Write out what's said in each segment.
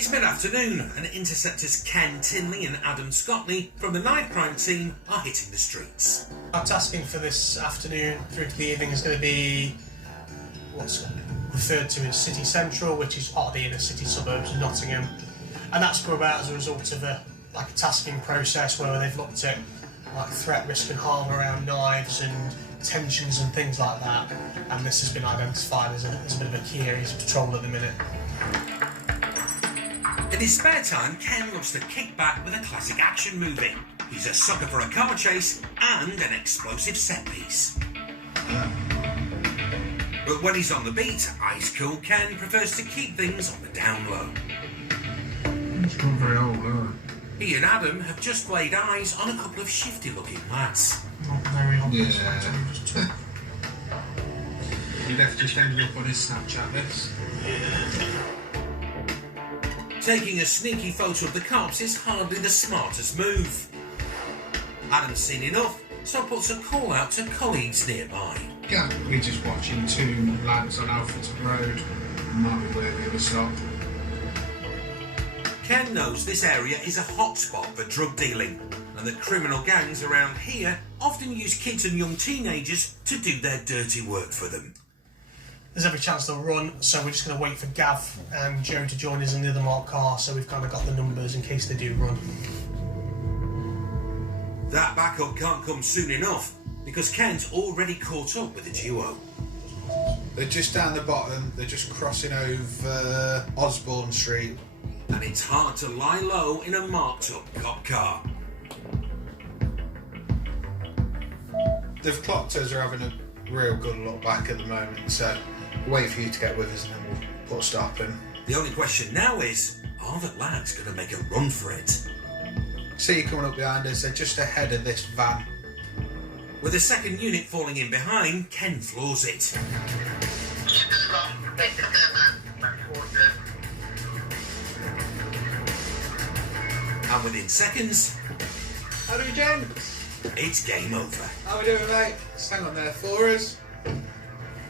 It's mid-afternoon and interceptors Ken Tinley and Adam Scotney from the Knife Crime team are hitting the streets. Our tasking for this afternoon through to the evening is going to be what's referred to as City Central, which is part of the inner city suburbs of Nottingham, and that's come about as a result of a tasking process where they've looked at threat, risk and harm around knives and tensions and things like that, and this has been identified as a bit of a key area of patrol at the minute. In his spare time, Ken loves to kick back with a classic action movie. He's a sucker for a car chase and an explosive set piece. But when he's on the beat, ice cool Ken prefers to keep things on the down low. It's not very old, He and Adam have just laid eyes on a couple of shifty-looking lads. Not very old. Yeah. He left just ended up on his Snapchat list. Taking a sneaky photo of the cops is hardly the smartest move. Adam's seen enough, so puts a call out to colleagues nearby. Yeah, we're just watching two lads on Alfreton Road. Might be worthy of a stop. Ken knows this area is a hotspot for drug dealing, and that criminal gangs around here often use kids and young teenagers to do their dirty work for them. There's every chance they'll run, so we're just going to wait for Gav and Joe to join us in the other marked car, so we've kind of got the numbers in case they do run. That backup can't come soon enough, because Ken's already caught up with the duo. They're just down the bottom, they're just crossing over Osborne Street. And it's hard to lie low in a marked up cop car. They've clocked us are having a real good look back at the moment, so we'll wait for you to get with us and then we'll put a stop in. The only question now is, are the lads going to make a run for it? See you coming up behind us, they're just ahead of this van. With a second unit falling in behind, Ken floors it. And within seconds, How do we, gents? it's game over. How we doing, mate? Just hang on there for us.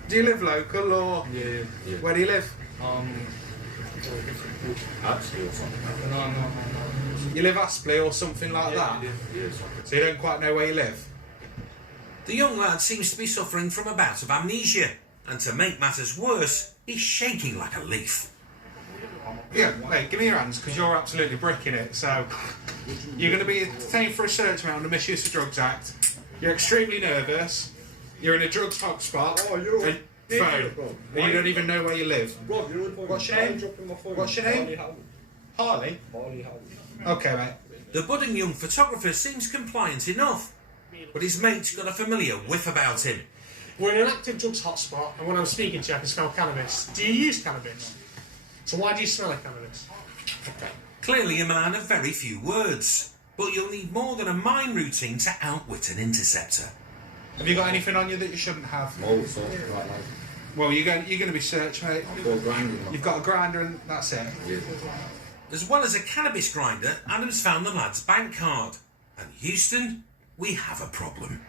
Do you live local or? Yeah. Where do you live? Astley or something. No. You live Aspley or something like that? Yeah. So you don't quite know where you live? The young lad seems to be suffering from a bout of amnesia, and to make matters worse, he's shaking like a leaf. Yeah, mate, give me your hands because you're absolutely bricking it. So you're going to be detained for a search warrant on the Misuse of Drugs Act. You're extremely nervous. You're in a drugs hotspot. Oh, you're and phone. And you don't even know where you live. Rob, you're What's your name? What's your name? Harley. Okay, mate. The budding young photographer seems compliant enough, but his mate's got a familiar whiff about him. We're in an active drugs hotspot, and when I'm speaking to you, I can smell cannabis. Do you use cannabis? So why do you smell like cannabis? Clearly a man of very few words, but you'll need more than a mine routine to outwit an interceptor. Have you got anything on you that you shouldn't have? Oh, so, right. Well, you're going to be searched, mate. I've got a grinder. You've got a grinder and that's it. Yeah. As well as a cannabis grinder, Adam's found the lad's bank card. And Houston, we have a problem.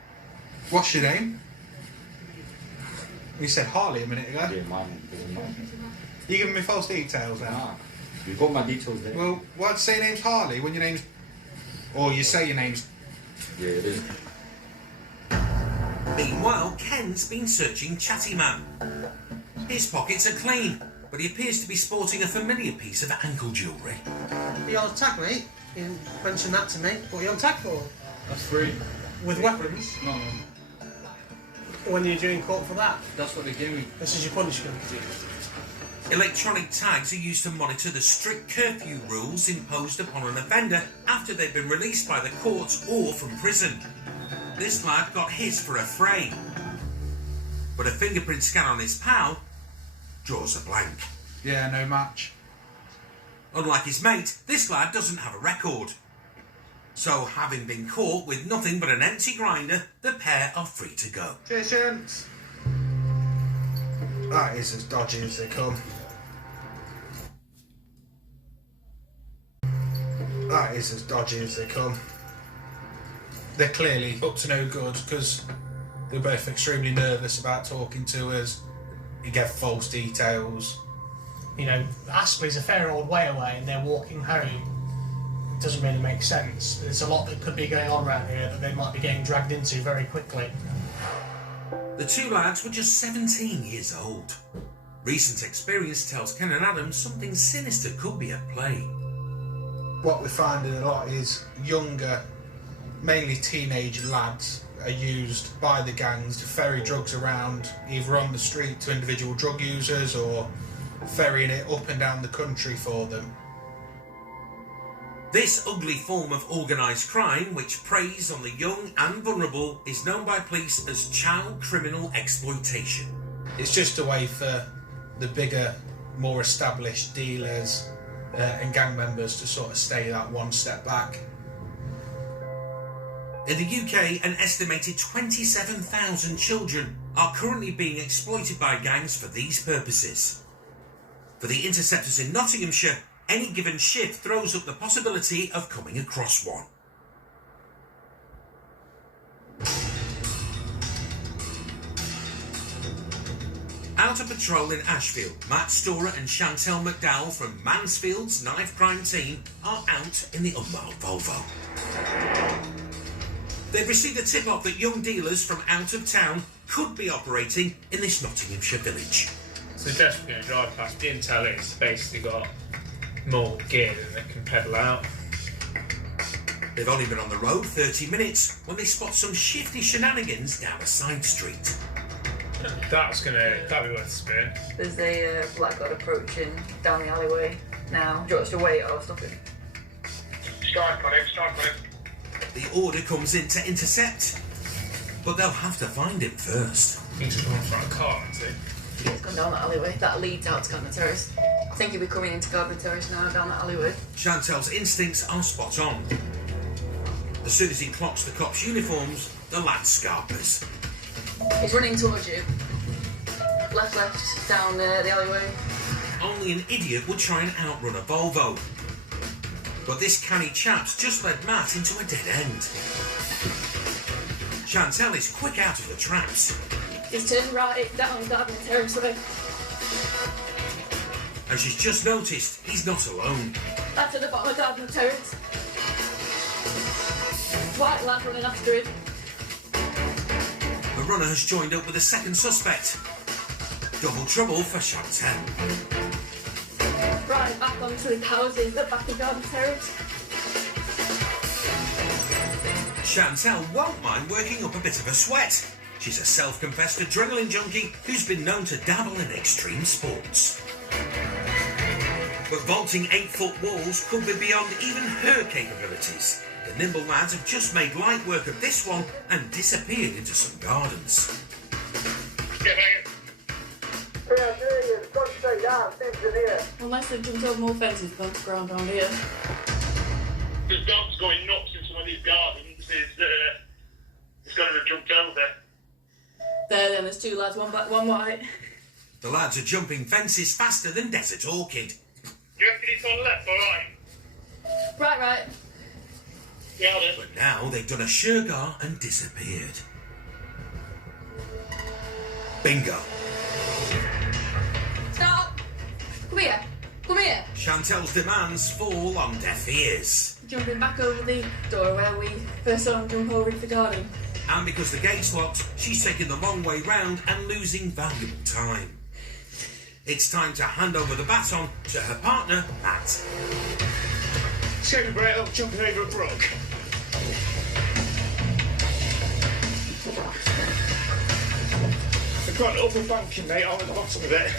What's your name? You said Harley a minute ago. Yeah, mine. You giving me false details now? Nah. You got my details there. Well, why'd you say your name's Harley when your name's... Or you say your name's... Yeah, it is. Meanwhile, Ken's been searching Chatty Man. His pockets are clean, but he appears to be sporting a familiar piece of ankle jewellery. You on tag, mate? You mentioned that to me. What are you on tag for? That's free. With weapons? No. When are you doing court for that? That's what they gave me. This is your punishment. Electronic tags are used to monitor the strict curfew rules imposed upon an offender after they've been released by the courts or from prison. This lad got his for a fray, but a fingerprint scan on his pal draws a blank. Yeah, no match. Unlike his mate, this lad doesn't have a record. So, having been caught with nothing but an empty grinder, the pair are free to go. Cheers, gents. That is as dodgy as they come. That is as dodgy as they come. They're clearly up to no good because they're both extremely nervous about talking to us. You get false details. You know, Aspley's a fair old way away and they're walking home. It doesn't really make sense. There's a lot that could be going on around here that they might be getting dragged into very quickly. The two lads were just 17 years old. Recent experience tells Ken and Adam something sinister could be at play. What we're finding a lot is younger, mainly teenage lads are used by the gangs to ferry drugs around, either on the street to individual drug users or ferrying it up and down the country for them. This ugly form of organised crime, which preys on the young and vulnerable, is known by police as child criminal exploitation. It's just a way for the bigger, more established dealers and gang members to sort of stay that one step back. In the UK, an estimated 27,000 children are currently being exploited by gangs for these purposes. For the interceptors in Nottinghamshire, any given shift throws up the possibility of coming across one. Out of patrol in Ashfield, Matt Storer and Chantel McDowell from Mansfield's knife crime team are out in the unmarked Volvo. They've received a tip-off that young dealers from out of town could be operating in this Nottinghamshire village. So just we're going to drive past. The intel is basically got more gear than they can pedal out. They've only been on the road 30 minutes when they spot some shifty shenanigans down a side street. That'd be worth a spin. There's a blackguard approaching down the alleyway now. Do you want us to wait or stop him? Strike on him. The order comes in to intercept, but they'll have to find him first. He's coming from a car, isn't he? He's gone down that alleyway. That leads out to Gardner Terrace. I think he'll be coming into Gardner Terrace now, down that alleyway. Chantel's instincts are spot on. As soon as he clocks the cops' uniforms, the lad scarpers. He's running towards you. Left, down the alleyway. Only an idiot would try and outrun a Volvo. But this canny chap's just led Matt into a dead end. Chantel is quick out of the traps. He's turned right down Gardner Terrace way. And she's just noticed he's not alone. Back to the bottom of Gardner Terrace. White lad running after him. The runner has joined up with a second suspect. Double trouble for Chantel. Right back onto the houses at the back of Gardner Terrace. Chantel won't mind working up a bit of a sweat. She's a self-confessed adrenaline junkie who's been known to dabble in extreme sports. But vaulting 8-foot walls could be beyond even her capabilities. The nimble lads have just made light work of this one and disappeared into some gardens. Unless they've jumped over more fences, gone to ground down here. The dog's going nuts in some of these gardens. It's going to have jumped over. Then there's two lads, one black, one white. The lads are jumping fences faster than Desert Orchid. You reckon it's on left or right? Right. Yeah, then. But now they've done a Shergar and disappeared. Bingo. Stop! Come here. Chantel's demands fall on deaf ears. Jumping back over the door where we first saw him jump over into the garden. And because the gate's locked, she's taking the long way round and losing valuable time. It's time to hand over the baton to her partner, Matt. Scared Brett up jumping over a brook. I've got an upper banking, mate. I'm at the bottom of it.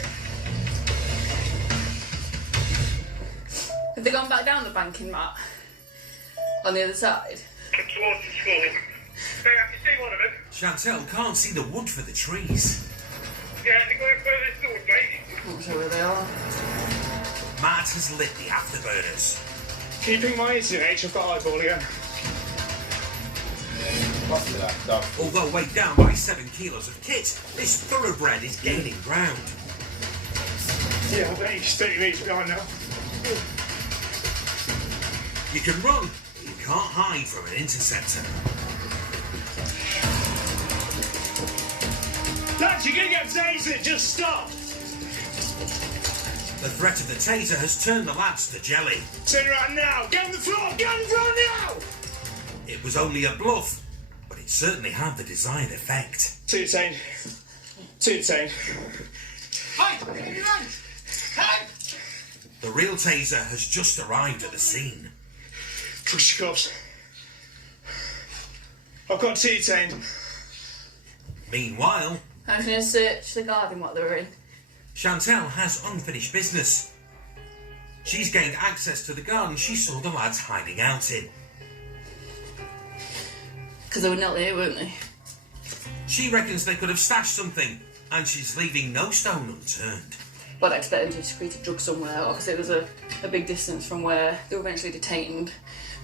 Have they gone back down the banking, Matt? On the other side? Towards the school. Hey, I can see one of them. Chantel can't see the wood for the trees. Yeah, they're going further north, mate. I'm not sure where they are. Matt has lit the afterburners. Keeping my ears in, H. I've got eyeball again. Although weighed down by 7 kilos of kit, this thoroughbred is gaining ground. Yeah, I think he's 30 metres behind now. You can run, but you can't hide from an interceptor. Lads, you're going to get tasered. Just stop. The threat of the taser has turned the lads to jelly. Turn around now! Get on the floor! Get on the floor now! It was only a bluff, but it certainly had the desired effect. Two detained. Two detained. Hey, give me your hands! Hey! The real taser has just arrived at the scene. Trust your cuffs. I've got two detained. Meanwhile, I'm going to search the garden what they were in. Chantal has unfinished business. She's gained access to the garden she saw the lads hiding out in. Because they were not there, weren't they? She reckons they could have stashed something, and she's leaving no stone unturned. But I expect them to secrete a drug somewhere. Obviously, there's a big distance from where they were eventually detained.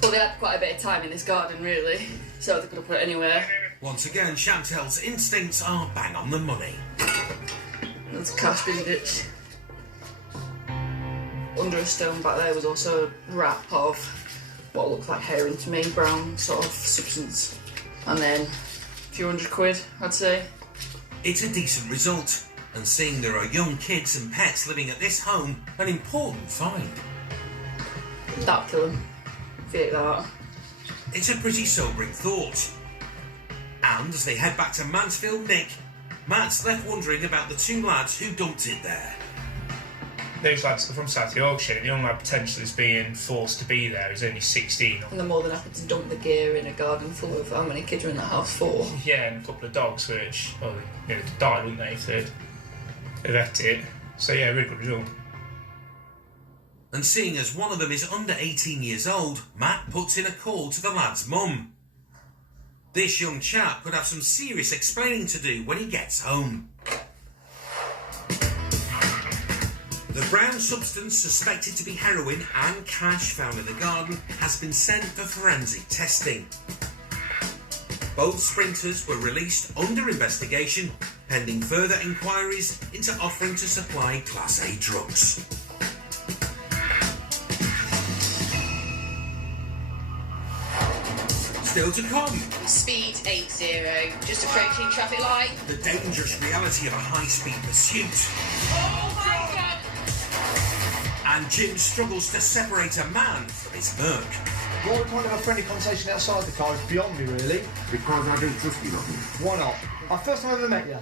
But they had quite a bit of time in this garden, really. So they could have put it anywhere. Once again, Chantal's instincts are bang on the money. There's cash being ditched. Under a stone back there was also a wrap of what looked like heroin to me, brown sort of substance. And then a few £100, I'd say. It's a decent result, and seeing there are young kids and pets living at this home, an important find. That'd kill them. If you ate that. It's a pretty sobering thought. And as they head back to Mansfield Nick, Matt's left wondering about the two lads who dumped it there. Those lads are from South Yorkshire. The young lad potentially is being forced to be there. He's only 16. And they're more than happy to dump the gear in a garden full of how many kids are in that house for. Yeah, and a couple of dogs, which, well, they'd die, wouldn't they, if they'd ate it. So yeah, really good result. And seeing as one of them is under 18 years old, Matt puts in a call to the lad's mum. This young chap could have some serious explaining to do when he gets home. The brown substance suspected to be heroin and cash found in the garden has been sent for forensic testing. Both sprinters were released under investigation, pending further inquiries into offering to supply Class A drugs. Still to come, Speed 80, just approaching traffic light. the dangerous reality of a high-speed pursuit. Oh my god! And Jim struggles to separate a man from his merc. Why can't have a friendly conversation outside the car is beyond me, really. Because I don't trust you, nothing. Why not? First time I ever met you.